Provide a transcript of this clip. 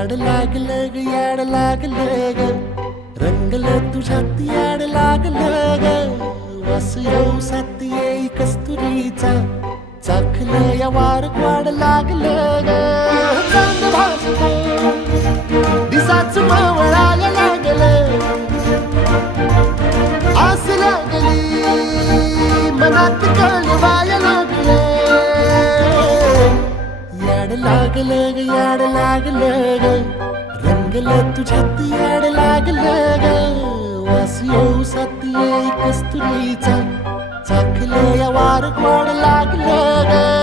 याड लागलं ग याड लागलं ग रंगलं तुझ्यात याड लागलं ग वास येऊ साथ येई कस्तुरीचा चाखलं या वार वाड लागलं ग चांद भासलं दिसाच मावळायला लागलं आस लागली मनात कळवायला लागलं याड लागलं ग याड लागलं ग रंगलं तुझ्यात याड लागलं ग वास येऊ साथ येई कस्तुरीचा चाखलं या वार वाड लागलं ग